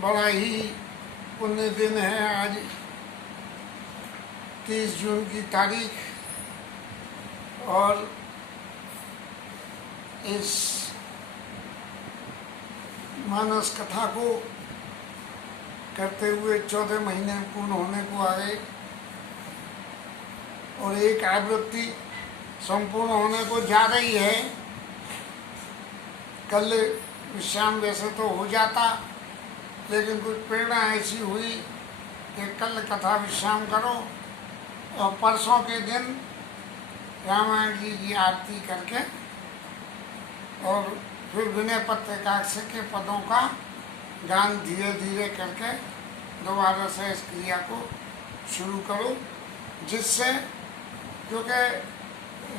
बड़ा ही पुण्य दिन है आज 30 जून की तारीख, और इस मानस कथा को करते हुए 14 महीने पूर्ण होने को आ गए और एक आवृत्ति संपूर्ण होने को जा रही है। कल विश्राम वैसे तो हो जाता, लेकिन कुछ प्रेरणा ऐसी हुई कि कल कथा विश्राम करो और परसों के दिन रामायण जी की आरती करके और फिर विनय पत्रकाक्ष के पदों का गान धीरे धीरे करके दोबारा से इस क्रिया को शुरू करो, जिससे क्योंकि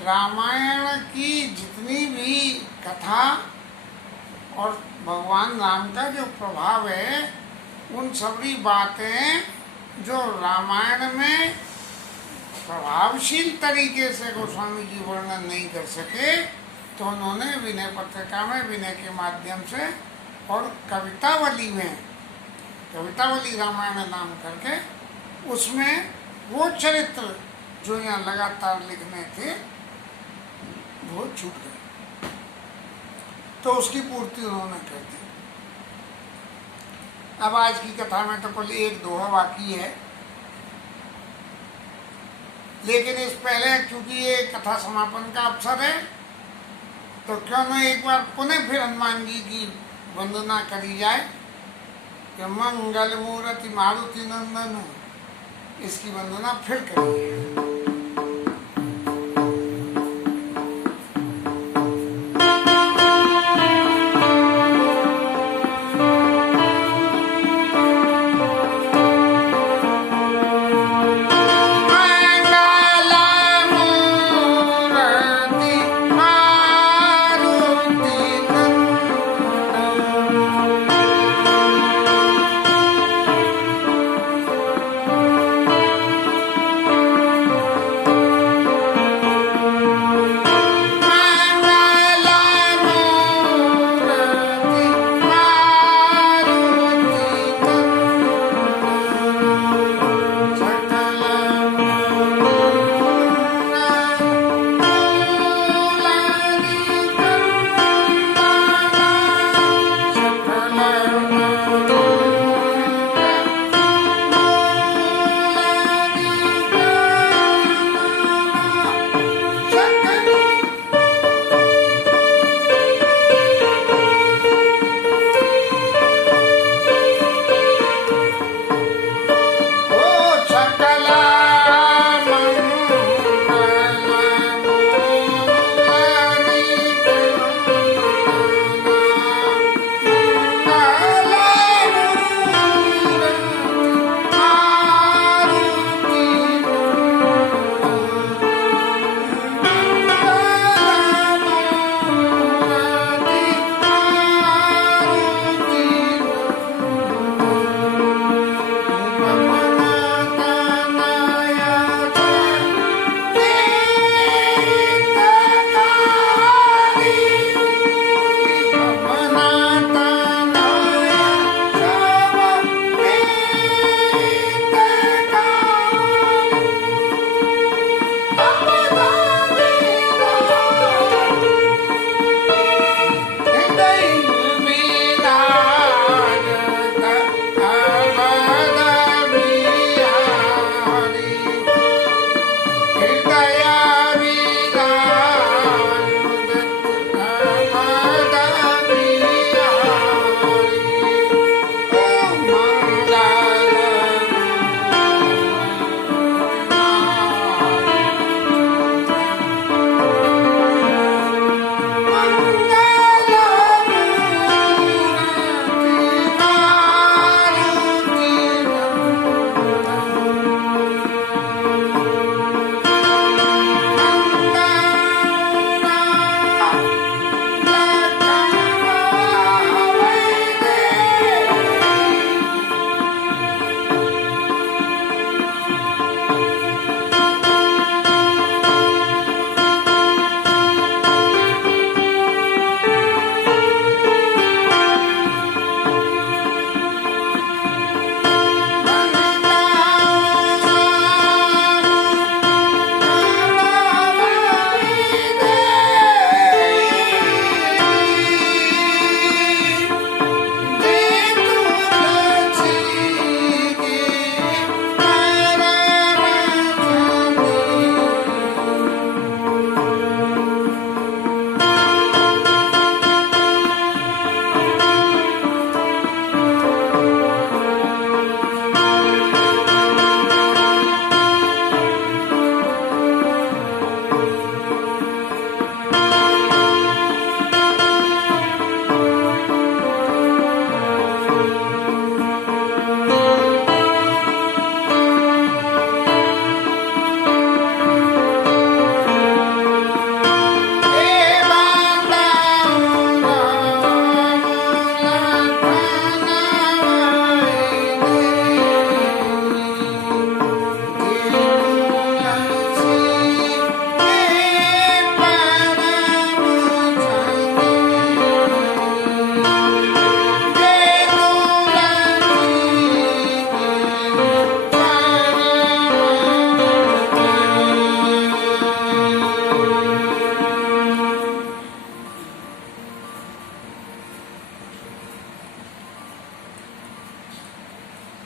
रामायण की जितनी भी कथा और भगवान राम का जो प्रभाव है, उन सभी बातें जो रामायण में प्रभावशील तरीके से गोस्वामी जी वर्णन नहीं कर सके, तो उन्होंने विनय पत्रिका में विनय के माध्यम से और कवितावली में, कवितावली रामायण नाम करके उसमें वो चरित्र जो यहाँ लगातार लिखने थे वो छूट गए, तो उसकी पूर्ति उन्होंने कर दी। अब आज की कथा में तो कुल एक दोहा बाकी है, लेकिन इस पहले क्योंकि ये कथा समापन का अवसर है, तो क्यों न एक बार पुनः फिर हनुमान जी की वंदना करी जाए कि मंगल मूर्ति मारुति नंदन, इसकी वंदना फिर करिए।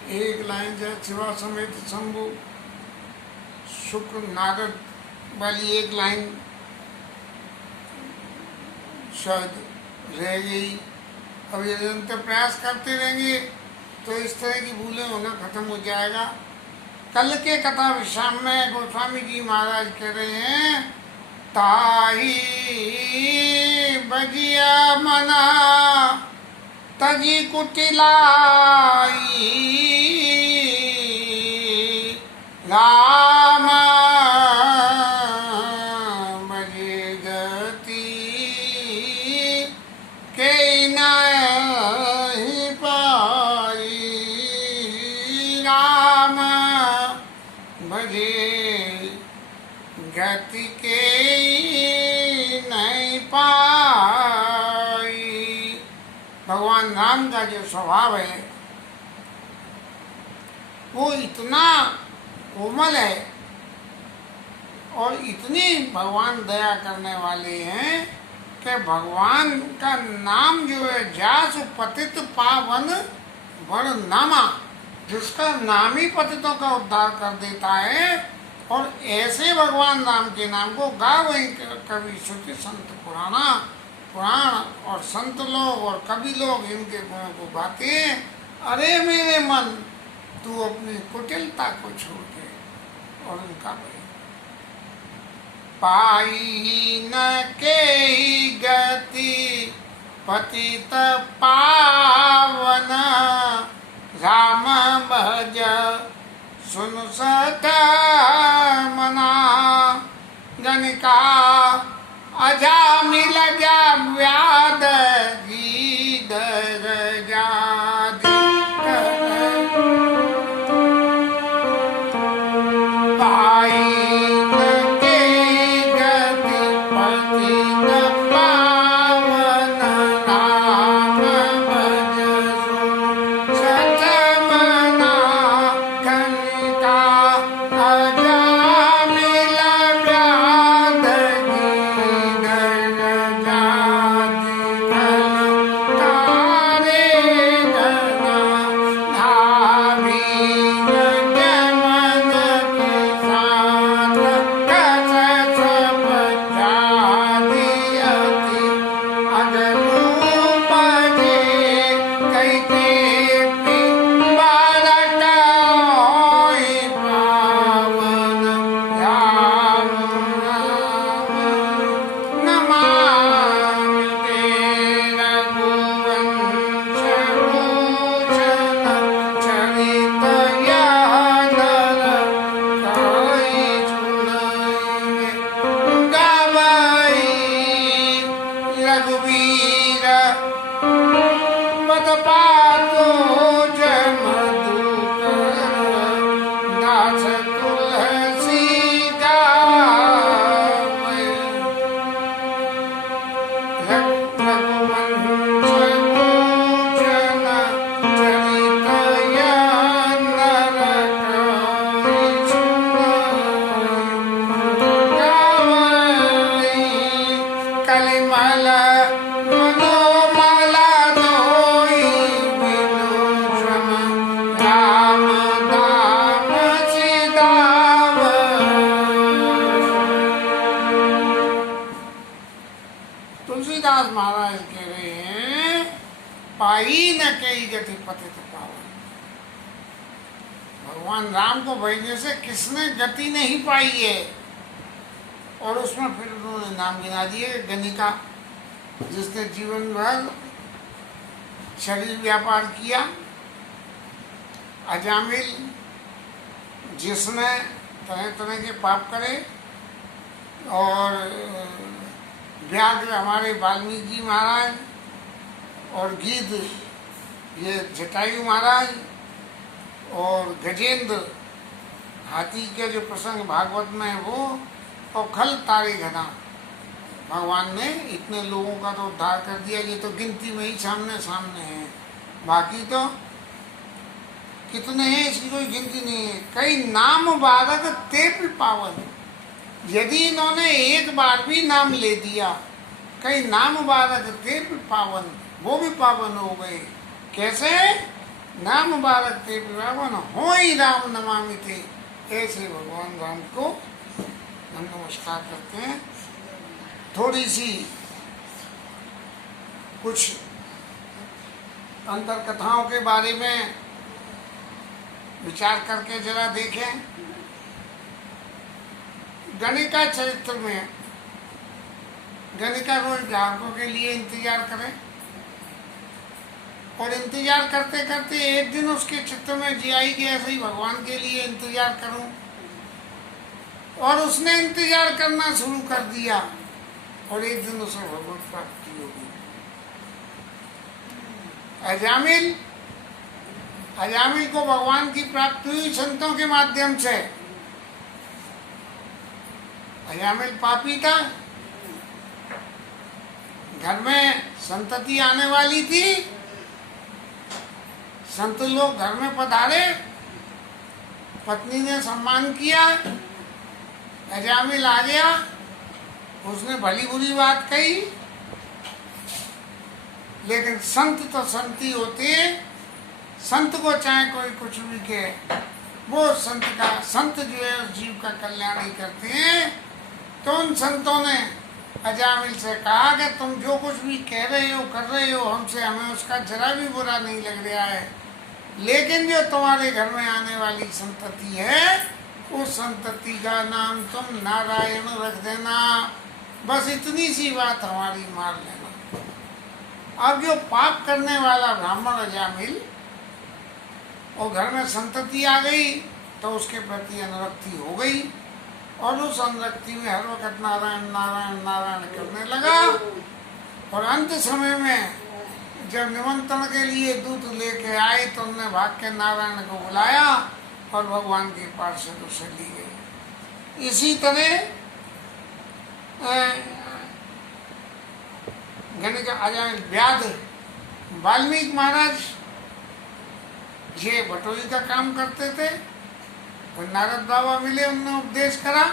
एक लाइन जो शिवा समेत शंभु शुक्र नारद वाली एक लाइन शायद रह गई। अब ये निरंतर प्रयास करते रहेंगे तो इस तरह की भूलें होना खत्म हो जाएगा। कल के कथा विश्राम में गोस्वामी जी महाराज कह रहे हैं, ताही बजिया मना तजी कुटिलाई राम बजे गति के नहीं पाई राम भजे गति के नहीं पाई। भगवान राम का जो स्वभाव है वो इतना कोमल है और इतनी भगवान दया करने वाले हैं कि भगवान का नाम जो है जासु पतित पावन वर्णनामा, जिसका नाम ही पतितों का उद्धार कर देता है। और ऐसे भगवान राम के नाम को गा वही कवि श्रुति संत पुराण और संत लोग और कवि लोग इनके गुणों को गाते हैं। अरे मेरे मन, तू अपनी कुटिलता को छोड़ दे और उनका पाई न के गति पतित पावन राम भज सुन सठ मना गणिका अजा मिल जा व्याद गीधर जादी तुलसीदास महाराज कह रहे हैं, पाई न कई गति पतित पावन। भगवान राम को भेजने से किसने गति नहीं पाई है। और उसमें फिर उन्होंने नाम गिना दिए, गणिका जिसने जीवन भर शरीर व्यापार किया, अजामिल जिसने तरह तरह के पाप करे, और व्याघ्र हमारे वाल्मीकि जी महाराज, और गिद्ध ये जटायु महाराज, और गजेंद्र हाथी के जो प्रसंग भागवत में है वो, और खल तारे घना। भगवान ने इतने लोगों का तो उद्धार कर दिया, ये तो गिनती में ही सामने सामने है, बाकी तो कितने हैं इसकी कोई गिनती नहीं है। कई नाम बारक ते भी पावन, यदि इन्होंने एक बार भी नाम ले दिया, कई नाम बारक ते भी पावन, वो भी पावन हो गए। कैसे? नाम बालक ते विभावन हो ही राम नमामि ते। ऐसे भगवान राम को हम नमस्कार करते हैं। थोड़ी सी कुछ अंतर कथाओं के बारे में विचार करके जरा देखें। गणिका चरित्र में गणिका रोज ग्राहकों के लिए इंतजार करें और इंतजार करते करते एक दिन उसके चित्त में जी आई कि ऐसे ही भगवान के लिए इंतजार करूं, और उसने इंतजार करना शुरू कर दिया और एक दिन उसे भगवत प्राप्ति होगी। अजामिल को भगवान की प्राप्ति हुई संतों के माध्यम से। अजामिल पापी था, घर में संतति आने वाली थी, संत लोग घर में पधारे, पत्नी ने सम्मान किया, अजामिल आ गया, उसने भली बुरी बात कही, लेकिन संत तो संत ही होते हैं। संत को चाहे कोई कुछ भी कहे, वो संत जो है उस जीव का कल्याण ही करते हैं। तो उन संतों ने अजामिल से कहा कि तुम जो कुछ भी कह रहे हो कर रहे हो हमसे, हमें उसका जरा भी बुरा नहीं लग रहा है, लेकिन जो तुम्हारे घर में आने वाली संतति है उस संतति का नाम तुम नारायण रख देना, बस इतनी सी बात हमारी मान लेना। अब जो पाप करने वाला ब्राह्मण अजामिल और घर में संतति आ गई तो उसके प्रति अनुरक्ति हो गई, और उस अनुरक्ति में हर वक्त नारायण नारायण नारायण करने लगा। और अंत समय में जब निमंत्रण के लिए दूत लेके आए तो उन्होंने भाग के नारायण को बुलाया और भगवान के पास से उसे ली गई। इसी तरह गणिका अजामिल व्याध वाल्मीकि महाराज ये बटोरी का काम करते थे, और नारद बाबा मिले, उन्होंने उपदेश करा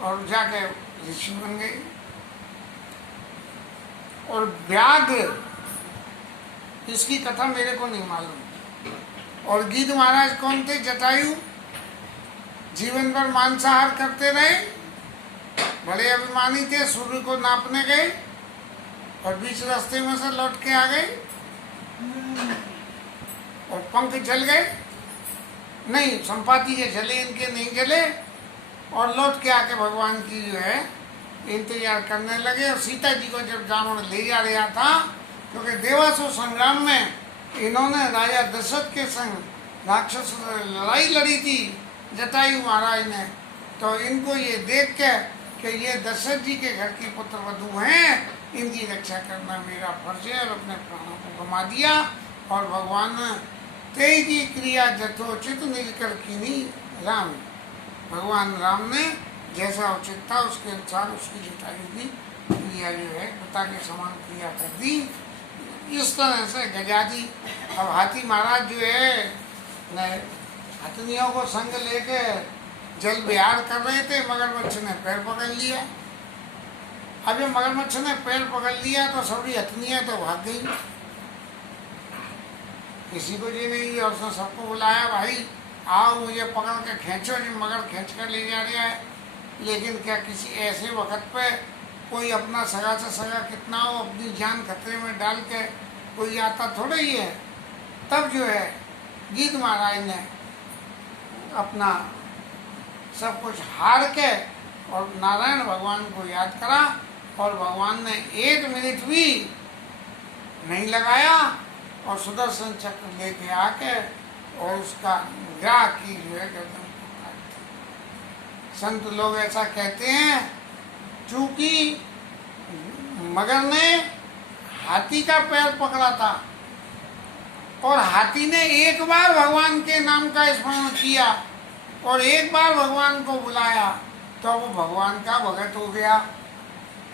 और जाके ऋषि बन गए। और व्याघ, इसकी कथा मेरे को नहीं मालूम। और गीध महाराज कौन थे? जटायु, जीवन भर मांसाहार करते रहे, बड़े अभिमानी थे, सूर्य को नापने गए और बीच रास्ते में से लौट के आ गए और पंख जल गए, नहीं संपाति के जले, इनके नहीं जले, और लौट के आके भगवान की जो है इंतजार करने लगे। और सीता जी को जब रावण ले जा रहा था, क्योंकि देवासुर संग्राम में इन्होंने राजा दशरथ के संग राक्षस लड़ाई लड़ी थी जटायु महाराज ने, तो इनको ये देख के कि ये दशरथ जी के घर की पुत्र वधू हैं, इनकी रक्षा करना मेरा फर्ज है, और अपने प्राणों को गंवा दिया। और भगवान तेई की क्रिया जथोचित निज कर कीनी राम, भगवान राम ने जैसा उचित था उसके अनुसार उसकी जटायु की क्रिया जो है पिता के समान क्रिया कर दी। इस तरह से गजादी, अब हाथी महाराज जो है हथनियों को संग लेके जल विहार कर रहे थे, मगरमच्छ ने पैर पकड़ लिया। अब ये मगरमच्छ ने पैर पकड़ लिया तो सभी हथनियाँ तो भाग गई, किसी को जी नहीं। और उसने सबको बुलाया, भाई आओ मुझे पकड़ के खींचो, जी मगर खींच कर ले जा रहा है। लेकिन क्या किसी ऐसे वक्त पे कोई अपना सगा से सगा कितना हो अपनी जान खतरे में डाल के कोई आता थोड़ा ही है। तब जो है गीध महाराज ने अपना सब कुछ हार के और नारायण भगवान को याद करा, और भगवान ने 1 मिनट भी नहीं लगाया और सुदर्शन चक्र लेके आके और उसका ग्राह की जो है गर्दन को काट दी। संत लोग ऐसा कहते हैं, चूंकि मगर ने हाथी का पैर पकड़ा था और हाथी ने एक बार भगवान के नाम का स्मरण किया और एक बार भगवान को बुलाया, तो वो भगवान का भगत हो गया।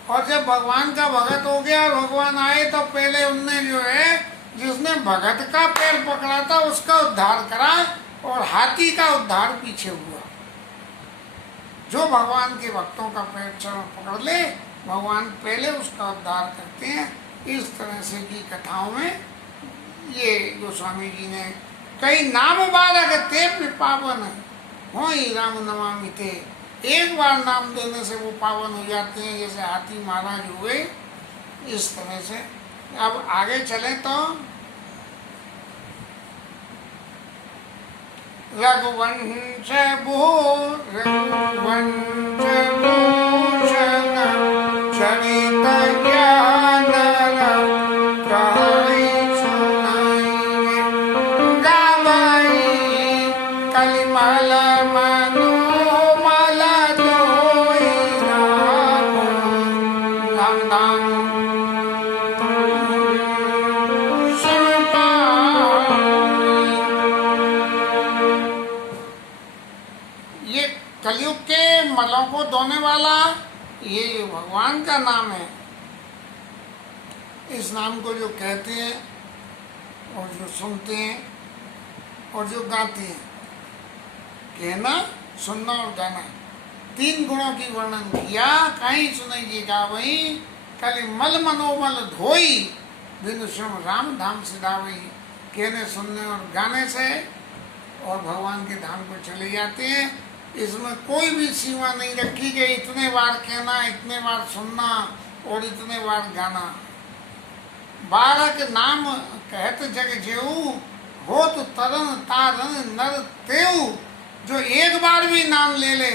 और जब भगवान का भगत हो गया, भगवान आए तो पहले उनने जो है जिसने भगत का पैर पकड़ा था उसका उद्धार करा, और हाथी का उद्धार पीछे हुआ। जो भगवान के भक्तों का पैर चरण पकड़ ले, भगवान पहले उसका उद्धार करते हैं। इस तरह से की कथाओं में ये गोस्वामी जी ने कई नाम बालक ते भी पावन हो ही राम नमामि ते। एक बार नाम देने से वो पावन हो जाते हैं, जैसे हाथी महाराज हुए इस तरह से। अब आगे चले तो रघुवंश रघुवंश भूषण चरित ज्ञान गाई सुनाई गावई कलिमल मनोमल दोई राम राम नाम कलयुग के मलों को धोने वाला ये भगवान का नाम है। इस नाम को जो कहते हैं और जो सुनते हैं और जो गाते हैं, कहना सुनना और गाना, तीन गुणों की वर्णन किया। कहीं सुनाइएगा वही कल मल मनोमल धोई बिनु श्रम राम धाम सिधावई। कहने सुनने और गाने से और भगवान के धाम को चले जाते हैं। इसमें कोई भी सीमा नहीं रखी गई, इतने बार कहना, इतने बार सुनना और इतने बार गाना। 12 के नाम कहत जग जेऊ हो तो तरन तारन नर तेऊ। जो एक बार भी नाम ले ले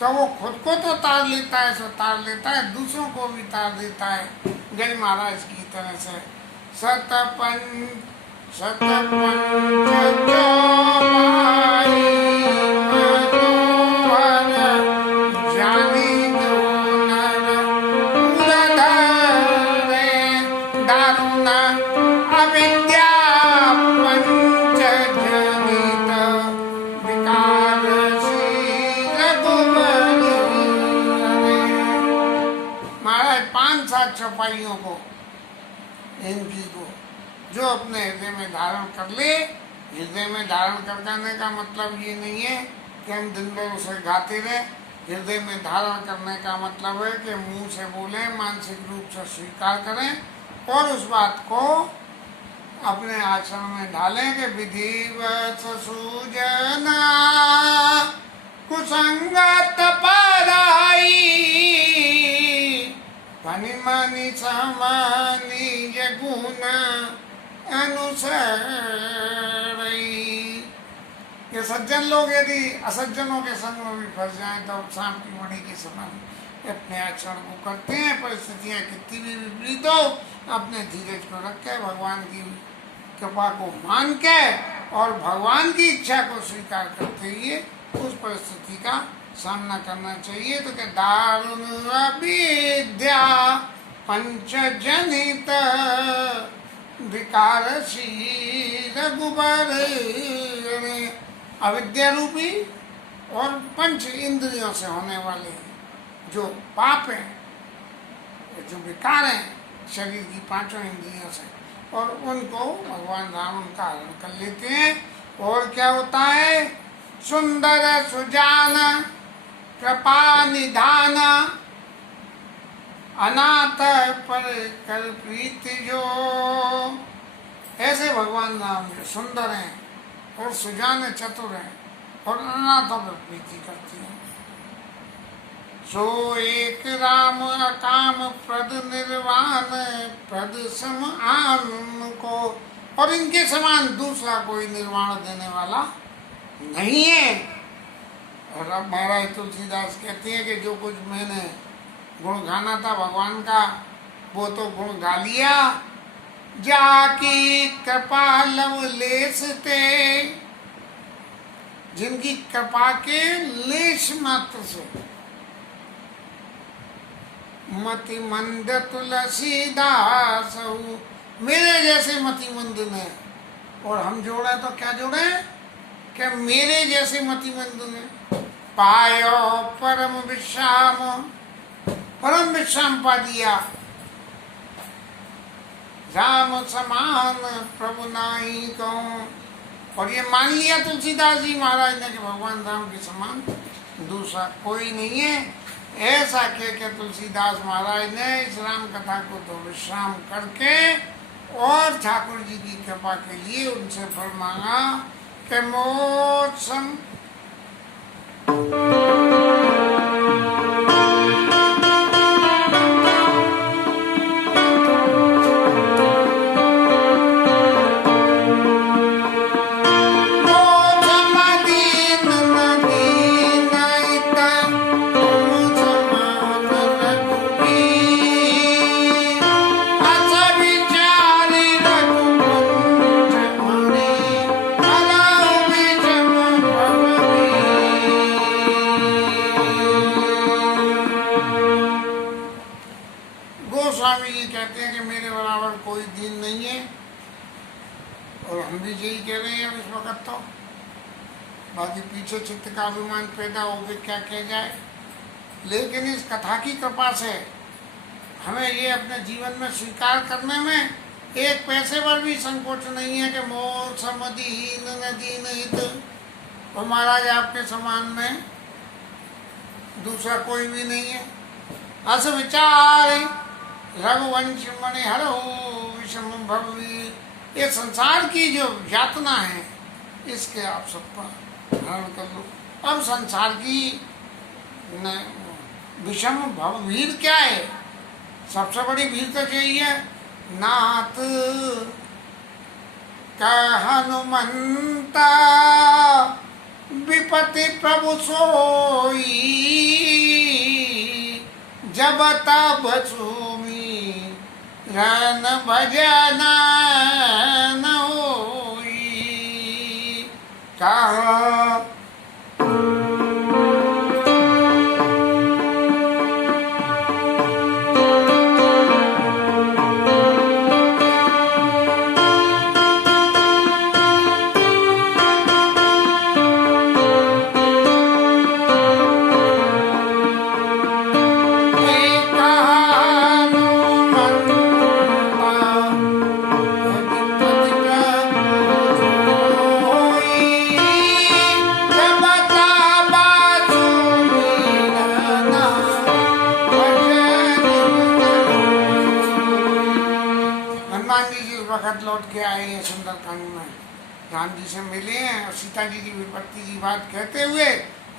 तो वो खुद को तो तार लेता है, सो तार लेता है, दूसरों को भी तार देता है। गज महाराज की तरह से सतपंच चौपाइयों को, इनकी को जो अपने हृदय में धारण कर ले। हृदय में धारण करने का मतलब ये नहीं है कि हम दिन भर उसे गाते रहे। हृदय में धारण करने का मतलब है कि मुंह से बोले, मानसिक रूप से स्वीकार करें और उस बात को अपने आचरण में डालें कि विधिवत सूजना कुसंगत पराई धनी मनी समानी गुण अनुसरई। ये सज्जन लोग यदि असज्जनों के संग में भी फंस जाएं तो सांप की मणि के समान अपने आचरण को करते हैं। परिस्थितियाँ कितनी भी विपरीत हो, अपने धीरज को रख के भगवान की कृपा को मान के और भगवान की इच्छा को स्वीकार करते हुए उस परिस्थिति का सामना करना चाहिए। तो क्या दारुण अविद्या पंचजनित विकारशील रघुबर। अविद्या रूपी और पंच इंद्रियों से होने वाले जो पाप हैं, जो विकार हैं शरीर की पांचों इंद्रियों से, और उनको भगवान राम उनका हरण कर लेते हैं। और क्या होता है? सुंदर सुजान कृपा निधान अनाथ पर कर प्रीति जो। ऐसे भगवान राम जो सुंदर हैं और सुजान चतुर हैं और अनाथों पर प्रीति करती हैं। सो एक राम अकाम प्रद निर्वाण प्रद सम आनंद को। और इनके समान दूसरा कोई निर्वाण देने वाला नहीं है। और अब महाराज तुलसीदास कहते हैं कि जो कुछ मैंने गुण गाना था भगवान का वो तो गुण गा लिया। जाकी कृपा लवलेश थे, जिनकी कृपा के लेश मात्र से मति मंद तुलसीदास। मेरे जैसे मति मंद ने, और हम जोड़े तो क्या जोड़े कि मेरे जैसे मति मंद ने पायो परम विश्राम, परम विश्राम पा दिया। राम समान प्रभु नाई कहूं। और ये मान लिया तुलसीदास जी महाराज ने कि भगवान राम के समान दूसरा कोई नहीं है। ऐसा कह के तुलसीदास महाराज ने इस राम कथा को तो विश्राम करके और ठाकुर जी की कृपा के लिए उनसे फल मांगा के मोक्षम गोस्वामी जी कहते हैं कि मेरे बराबर कोई दीन नहीं है, और हम भी यही कह रहे हैं अब इस वक्त। तो बाकी पीछे चित्त का अभिमान पैदा हो गया, क्या किया जाए। लेकिन इस कथा की कृपा से हमें ये अपने जीवन में स्वीकार करने में एक पैसे पर भी संकोच नहीं है कि मोर समदीन न दीन हित, और महाराज आपके समान में दूसरा कोई भी नहीं है। अस विचार रघुवंश मणि हरो विषम भवी, ये संसार की जो यातना है इसके आप सब पर हरण कर लो। अब संसार की विषम भव भीड़ क्या है? सबसे बड़ी भीड़ तो यही है, नाथ का हनुमंता विपति प्रभु सोई, जब तब सुमी रन भजन न होई। कहा वक्त लौट के आए हैं सुंदरकांड में, राम जी से मिले हैं और सीता जी की विपत्ति की बात कहते हुए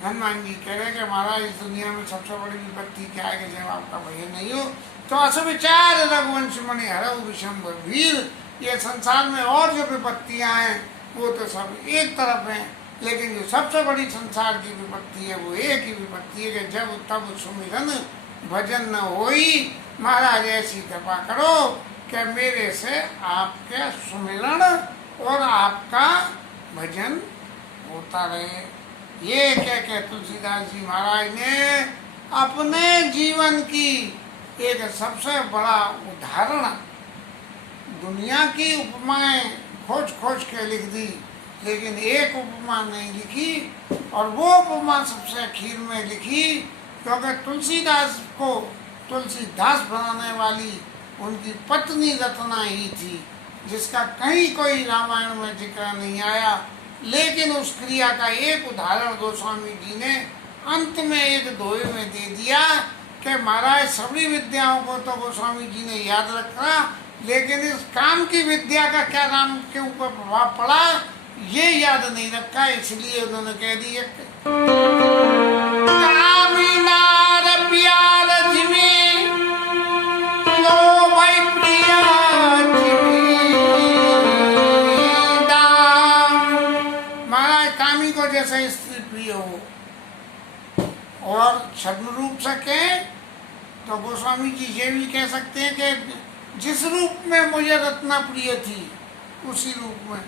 हनुमान जी कह रहे कि महाराज इस दुनिया में सबसे बड़ी विपत्ति क्या है कि जब आपका भय नहीं हो। तो असुविचार रघुवंश मणि हरऊ विषम वीर, ये संसार में और जो विपत्तियां हैं वो तो सब एक तरफ हैं, लेकिन जो सबसे बड़ी संसार की विपत्ति है वो एक ही विपत्ति है कि जब तब सुमिरन भजन न होई। महाराज ऐसी कृपा करो कि मेरे से आपके सुमिरण और आपका भजन होता रहे। ये कह के तुलसीदास जी महाराज ने अपने जीवन की एक सबसे बड़ा उदाहरण, दुनिया की उपमाएं खोज खोज के लिख दी, लेकिन एक उपमा नहीं लिखी, और वो उपमा सबसे आखिर में लिखी क्योंकि तुलसीदास को तुलसीदास बनाने वाली उनकी पत्नी रत्ना ही थी, जिसका कहीं कोई रामायण में जिक्र नहीं आया। लेकिन उस क्रिया का एक उदाहरण गोस्वामी जी ने अंत में एक दोहे में दे दिया कि महाराज सभी विद्याओं को तो गोस्वामी जी ने याद रखा, लेकिन इस काम की विद्या का क्या राम के ऊपर प्रभाव पड़ा ये याद नहीं रखा, इसलिए उन्होंने कह दिया जैसे स्त्री प्रिय हो। और छद्म रूप से कहें तो गोस्वामी जी ये भी कह सकते हैं कि जिस रूप में मुझे रत्ना प्रिय थी उसी रूप में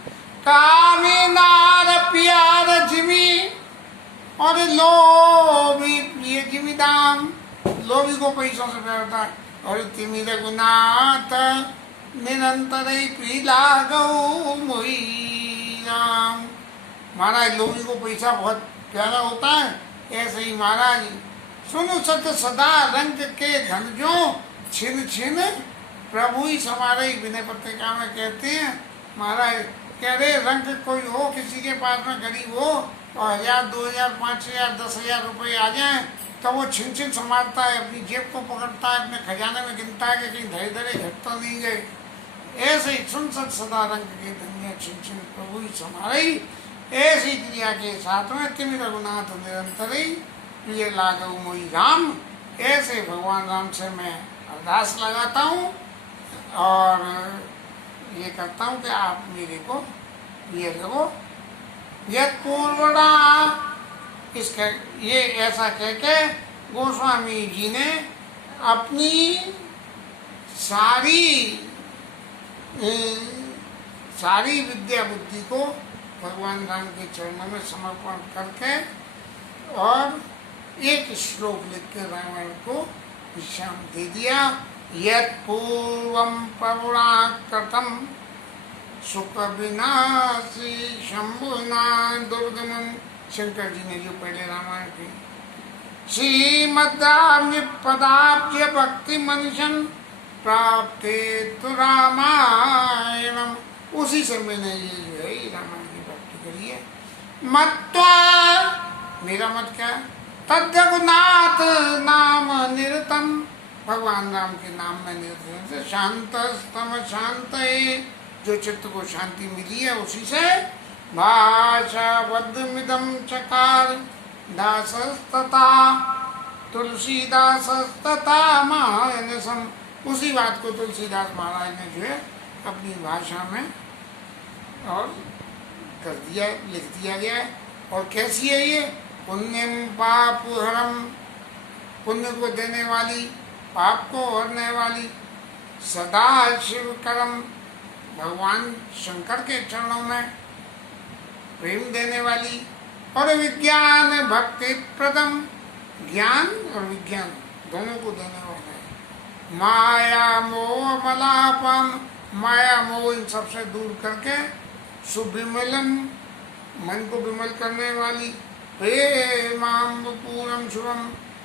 कामी नार प्यार जिमी, और लोभी प्रिय जिमी दाम, लोभी को पैसों से प्यार होता है। और तिमी रघुनाथ निरंतर प्रिय लागो मोही राम। महाराज लोभी को पैसा बहुत प्यारा होता है, ऐसे ही महाराज सुनो सत सदा रंग के धन जो छिन छिन प्रभु ही समारे विनय पत्रिका में कहते हैं। महाराज कह रहे रंग कोई हो किसी के पास में गरीब हो और 1000 2000 5000 10,000 रुपये आ जाए तो वो छिन छिन संभालता है, अपनी जेब को पकड़ता है, अपने खजाने में गिनता है कि कहीं धरे धरे घट तो नहीं गए। ऐसे ही सुन सत सदा रंग के धन छिन छिन प्रभु ही समारे, ऐसी क्रिया के साथ में तिमिर रघुनाथ निरंतर ही प्रिय लागऊ मोई राम, ऐसे भगवान राम से मैं अरदास लगाता हूँ और ये करता हूँ कि आप मेरे को प्रिय लगो। यद पूर्वड़ा, इसका ये ऐसा कह के गोस्वामी जी ने अपनी सारी विद्या बुद्धि को भगवान राम के चरणों में समर्पण करके और एक श्लोक लिख के रामायण को विश्राम दे दिया। यत् पूर्वम प्रवुणा कृतम सुख विनाशी शंभुना दुर्गमम, शंकर जी ने जो पहले रामायण की श्रीमद्राम्य पदाब्ज भक्ति मनुष्यन प्राप्ते तु रामायणम, उसी से मैंने ये जो है रामायण की भक्ति करी है। मत्वा, मेरा मत क्या है, तद्रघुनाथ नाम निरतम, भगवान राम के नाम में निरत से शांत स्तम शांत, जो चित्त को शांति मिली है उसी से भाषा बद्धमिदम चकार दासस्तता तुलसीदासस्तता मानसम, उसी बात को तुलसीदास महाराज ने जो है अपनी भाषा में और कर दिया, लिख दिया गया है। और कैसी है ये, पुण्यम पापहरम, पुण्य को देने वाली, पाप को हरने वाली, सदा शिव करम, भगवान शंकर के चरणों में प्रेम देने वाली, और विज्ञान भक्ति प्रदम, ज्ञान और विज्ञान दोनों को देने वाला है। माया मोह मलापम, माया मोह इन सबसे दूर करके सुविमलम, मन को विमल करने वाली, प्रेमाम्ब पूर्णम शुभम,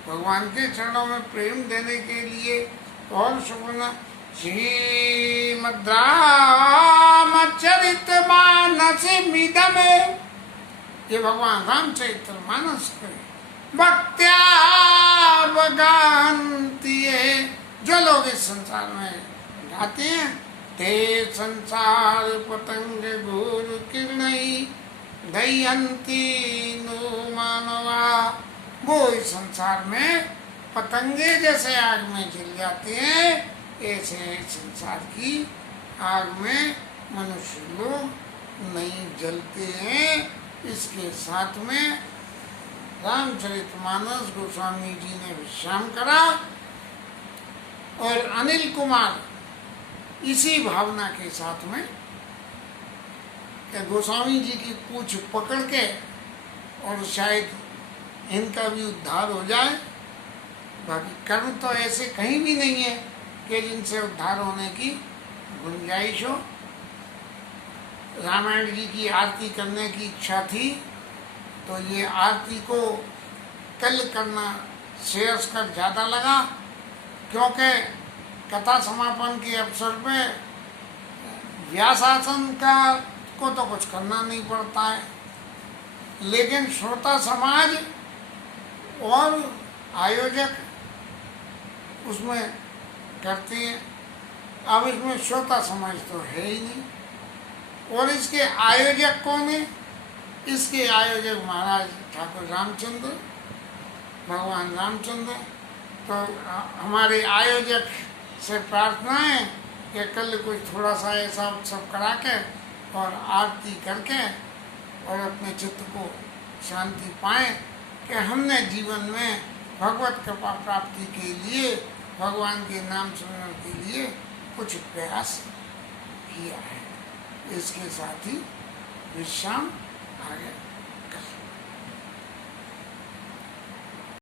भगवान के चरणों में प्रेम देने के लिए और शुभना श्रीमद्रामचरित मानस मिदम, ये भगवान रामचरित्र मानस के भक्त्या बगान्ति, जो लोग इस संसार में गाते हैं, ते संसार पतंग गुरु किरणई दयंती नु मानवा, वो इस संसार में पतंगे जैसे आग में जल जाते हैं, ऐसे संसार की आग में मनुष्य लोग नहीं जलते हैं। इसके साथ में रामचरितमानस गोस्वामी जी ने विश्राम करा और अनिल कुमार इसी भावना के साथ में गोस्वामी जी की पूछ पकड़ के और शायद इनका भी उद्धार हो जाए। बाकी कर्म तो ऐसे कहीं भी नहीं है कि जिनसे उद्धार होने की गुंजाइश हो। रामायण जी की आरती करने की इच्छा थी तो ये आरती को कल करना श्रेयस्कर ज़्यादा लगा, क्योंकि कथा समापन के अवसर पे व्यासासन का को तो कुछ करना नहीं पड़ता है, लेकिन श्रोता समाज और आयोजक उसमें करते हैं। अब इसमें श्रोता समाज तो है ही नहीं, और इसके आयोजक कौन है? इसके आयोजक महाराज ठाकुर रामचंद्र, भगवान रामचंद्र। तो हमारे आयोजक से प्रार्थना है कि कल कुछ थोड़ा सा ऐसा उत्सव करा के और आरती करके और अपने चित्त को शांति पाएं कि हमने जीवन में भगवत कृपा प्राप्ति के लिए, भगवान के नाम सुनने के लिए कुछ प्रयास किया है। इसके साथ ही विश्राम आ गया।